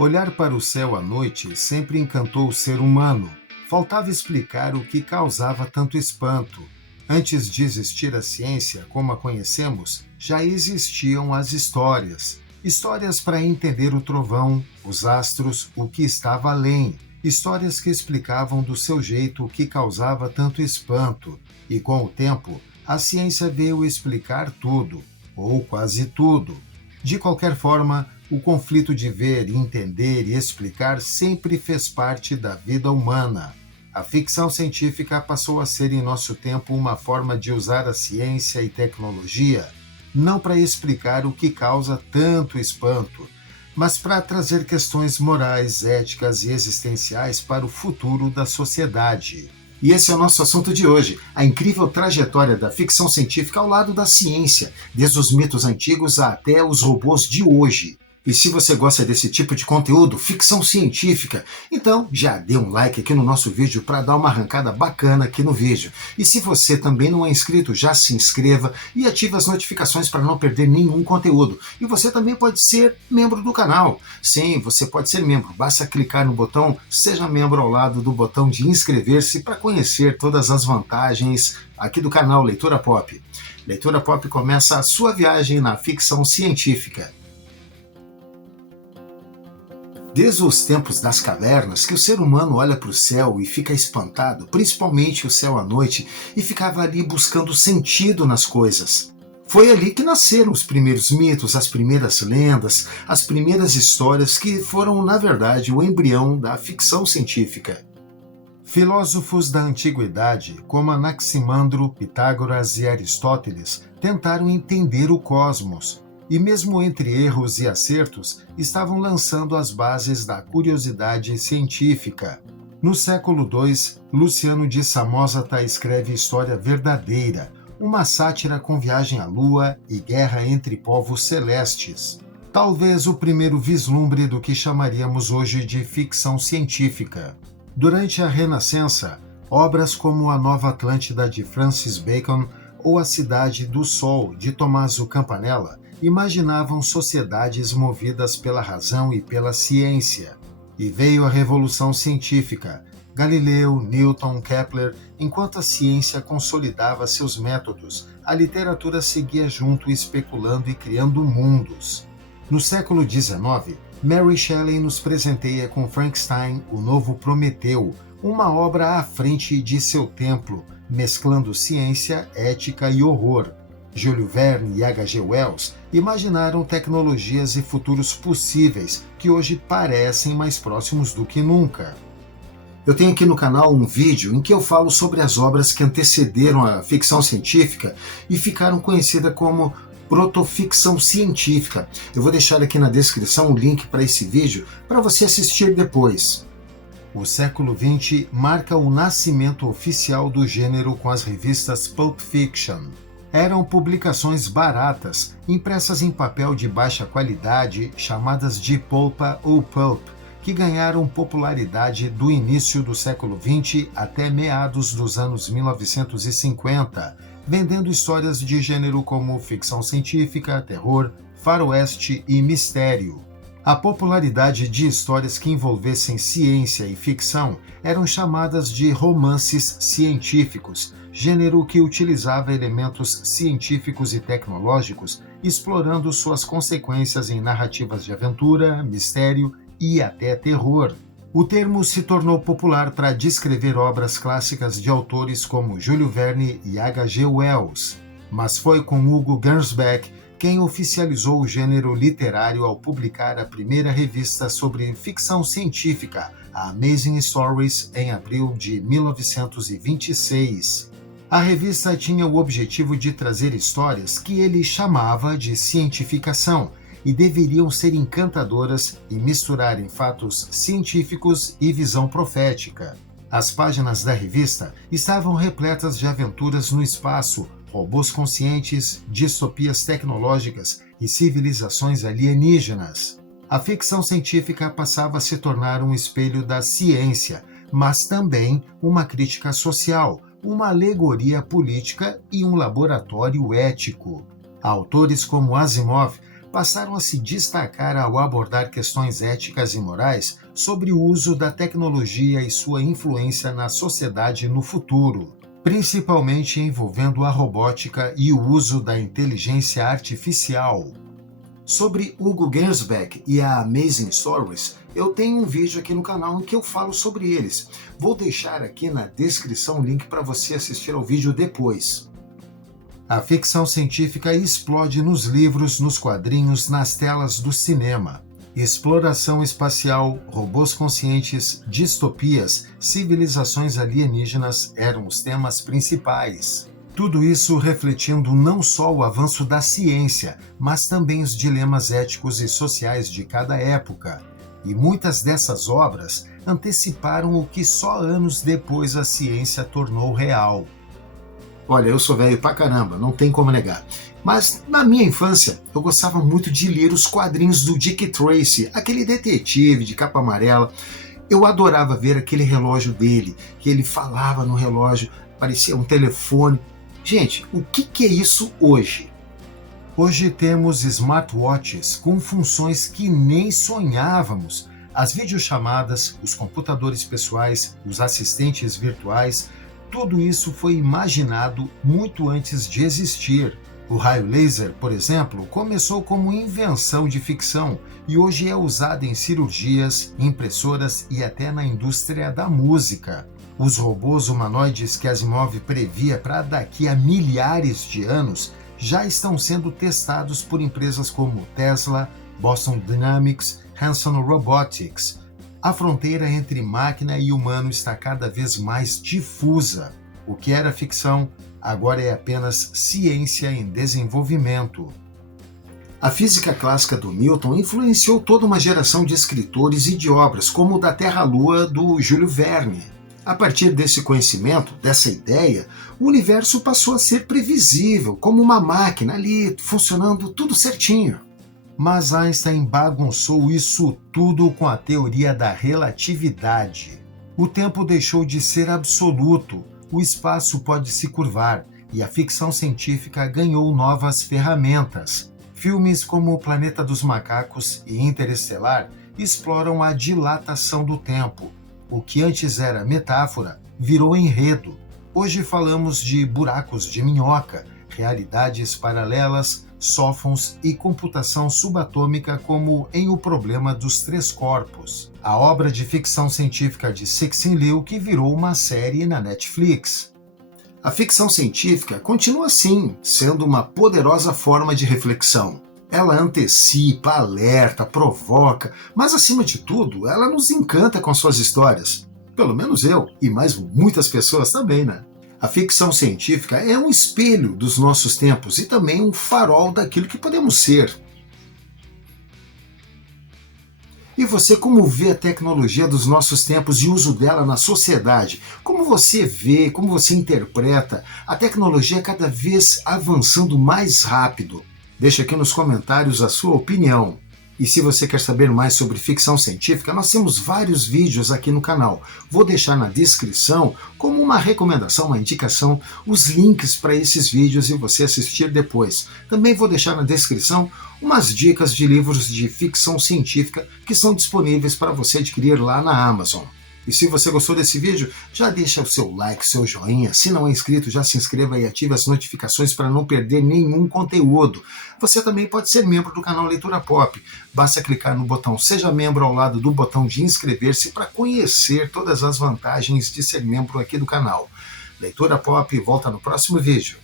Olhar para o céu à noite sempre encantou o ser humano. Faltava explicar o que causava tanto espanto. Antes de existir a ciência como a conhecemos, já existiam as histórias. Histórias para entender o trovão, os astros, o que estava além. Histórias que explicavam do seu jeito o que causava tanto espanto. E com o tempo, a ciência veio explicar tudo, ou quase tudo. De qualquer forma, o conflito de ver, entender e explicar sempre fez parte da vida humana. A ficção científica passou a ser em nosso tempo uma forma de usar a ciência e tecnologia, não para explicar o que causa tanto espanto, mas para trazer questões morais, éticas e existenciais para o futuro da sociedade. E esse é o nosso assunto de hoje, a incrível trajetória da ficção científica ao lado da ciência, desde os mitos antigos até os robôs de hoje. E se você gosta desse tipo de conteúdo, ficção científica, então já dê um like aqui no nosso vídeo para dar uma arrancada bacana aqui no vídeo. E se você também não é inscrito, já se inscreva e ative as notificações para não perder nenhum conteúdo. E você também pode ser membro do canal. Sim, você pode ser membro, basta clicar no botão Seja Membro ao lado do botão de inscrever-se para conhecer todas as vantagens aqui do canal Leitura Pop. Leitura Pop começa a sua viagem na ficção científica. Desde os tempos das cavernas, que o ser humano olha para o céu e fica espantado, principalmente o céu à noite, e ficava ali buscando sentido nas coisas. Foi ali que nasceram os primeiros mitos, as primeiras lendas, as primeiras histórias que foram, na verdade, o embrião da ficção científica. Filósofos da antiguidade, como Anaximandro, Pitágoras e Aristóteles, tentaram entender o cosmos. E mesmo entre erros e acertos, estavam lançando as bases da curiosidade científica. No século II, Luciano de Samosata escreve História Verdadeira, uma sátira com viagem à Lua e guerra entre povos celestes. Talvez o primeiro vislumbre do que chamaríamos hoje de ficção científica. Durante a Renascença, obras como A Nova Atlântida de Francis Bacon ou A Cidade do Sol de Tommaso Campanella imaginavam sociedades movidas pela razão e pela ciência. E veio a Revolução Científica. Galileu, Newton, Kepler, enquanto a ciência consolidava seus métodos, a literatura seguia junto especulando e criando mundos. No século XIX, Mary Shelley nos presenteia com Frankenstein, o Novo Prometeu, uma obra à frente de seu tempo, mesclando ciência, ética e horror. Júlio Verne e H. G. Wells imaginaram tecnologias e futuros possíveis que hoje parecem mais próximos do que nunca. Eu tenho aqui no canal um vídeo em que eu falo sobre as obras que antecederam a ficção científica e ficaram conhecidas como protoficção científica. Eu vou deixar aqui na descrição o link para esse vídeo para você assistir depois. O século XX marca o nascimento oficial do gênero com as revistas Pulp Fiction. Eram publicações baratas, impressas em papel de baixa qualidade, chamadas de polpa ou pulp, que ganharam popularidade do início do século XX até meados dos anos 1950, vendendo histórias de gênero como ficção científica, terror, faroeste e mistério. A popularidade de histórias que envolvessem ciência e ficção eram chamadas de romances científicos, gênero que utilizava elementos científicos e tecnológicos, explorando suas consequências em narrativas de aventura, mistério e até terror. O termo se tornou popular para descrever obras clássicas de autores como Júlio Verne e H. G. Wells, mas foi com Hugo Gernsback quem oficializou o gênero literário ao publicar a primeira revista sobre ficção científica, a Amazing Stories, em abril de 1926. A revista tinha o objetivo de trazer histórias que ele chamava de cientificação e deveriam ser encantadoras e misturarem fatos científicos e visão profética. As páginas da revista estavam repletas de aventuras no espaço, robôs conscientes, distopias tecnológicas e civilizações alienígenas. A ficção científica passava a se tornar um espelho da ciência, mas também uma crítica social, uma alegoria política e um laboratório ético. Autores como Asimov passaram a se destacar ao abordar questões éticas e morais sobre o uso da tecnologia e sua influência na sociedade no futuro, principalmente envolvendo a robótica e o uso da inteligência artificial. Sobre Hugo Gernsback e a Amazing Stories, eu tenho um vídeo aqui no canal em que eu falo sobre eles. Vou deixar aqui na descrição o link para você assistir ao vídeo depois. A ficção científica explode nos livros, nos quadrinhos, nas telas do cinema. Exploração espacial, robôs conscientes, distopias, civilizações alienígenas eram os temas principais. Tudo isso refletindo não só o avanço da ciência, mas também os dilemas éticos e sociais de cada época. E muitas dessas obras anteciparam o que só anos depois a ciência tornou real. Olha, eu sou velho pra caramba, não tem como negar. Mas na minha infância, eu gostava muito de ler os quadrinhos do Dick Tracy, aquele detetive de capa amarela. Eu adorava ver aquele relógio dele, que ele falava no relógio, parecia um telefone. Gente, o que é isso hoje? Hoje temos smartwatches com funções que nem sonhávamos. As videochamadas, os computadores pessoais, os assistentes virtuais, tudo isso foi imaginado muito antes de existir. O raio laser, por exemplo, começou como invenção de ficção e hoje é usado em cirurgias, impressoras e até na indústria da música. Os robôs humanoides que Asimov previa para daqui a milhares de anos já estão sendo testados por empresas como Tesla, Boston Dynamics, Hanson Robotics. A fronteira entre máquina e humano está cada vez mais difusa. O que era ficção, agora é apenas ciência em desenvolvimento. A física clássica do Newton influenciou toda uma geração de escritores e de obras, como o da Terra-Lua do Júlio Verne. A partir desse conhecimento, dessa ideia, o universo passou a ser previsível, como uma máquina ali, funcionando tudo certinho. Mas Einstein bagunçou isso tudo com a teoria da relatividade. O tempo deixou de ser absoluto, o espaço pode se curvar, e a ficção científica ganhou novas ferramentas. Filmes como O Planeta dos Macacos e Interestelar exploram a dilatação do tempo. O que antes era metáfora virou enredo. Hoje falamos de buracos de minhoca, realidades paralelas, sófons e computação subatômica como em O Problema dos Três Corpos, a obra de ficção científica de Cixin Liu que virou uma série na Netflix. A ficção científica continua assim, sendo uma poderosa forma de reflexão. Ela antecipa, alerta, provoca, mas acima de tudo, ela nos encanta com suas histórias. Pelo menos eu, e mais muitas pessoas também, né? A ficção científica é um espelho dos nossos tempos e também um farol daquilo que podemos ser. E você, como vê a tecnologia dos nossos tempos e o uso dela na sociedade? Como você vê, como você interpreta a tecnologia cada vez avançando mais rápido? Deixa aqui nos comentários a sua opinião. E se você quer saber mais sobre ficção científica, nós temos vários vídeos aqui no canal. Vou deixar na descrição, como uma recomendação, uma indicação, os links para esses vídeos e você assistir depois. Também vou deixar na descrição umas dicas de livros de ficção científica que são disponíveis para você adquirir lá na Amazon. E se você gostou desse vídeo, já deixa o seu like, seu joinha. Se não é inscrito, já se inscreva e ative as notificações para não perder nenhum conteúdo. Você também pode ser membro do canal Leitura Pop. Basta clicar no botão Seja Membro ao lado do botão de inscrever-se para conhecer todas as vantagens de ser membro aqui do canal. Leitura Pop volta no próximo vídeo.